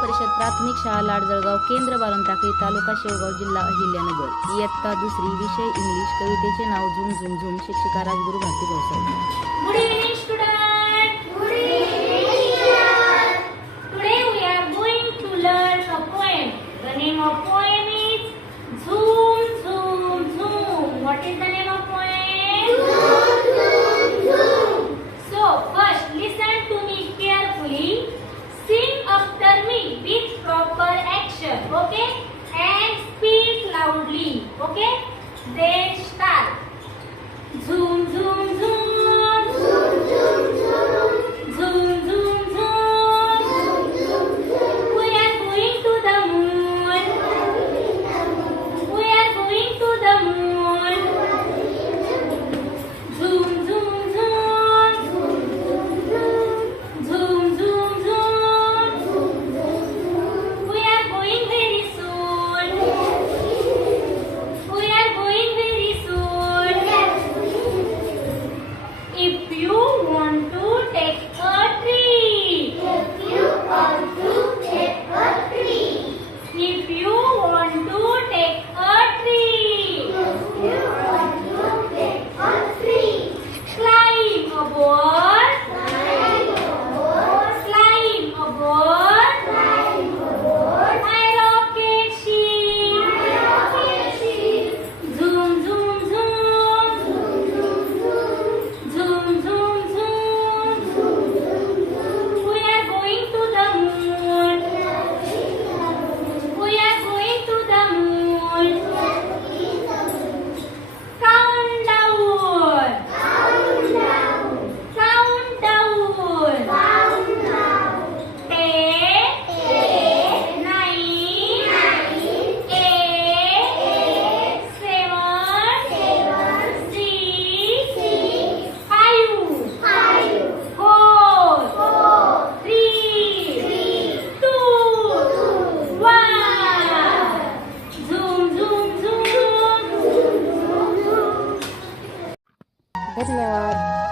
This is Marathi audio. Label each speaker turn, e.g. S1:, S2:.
S1: परिषद प्राथमिक शाळा लाडजळगाव केंद्र बालनटाकळी तालुका शेवगाव जिल्हा अहिल्यानगर. इयत्ता दुसरी विषय इंग्लिश कवितेचे नाव झुम झुम झुम शिक्षिका Rajguru Bharti
S2: Gosavi. está if you Good
S1: luck!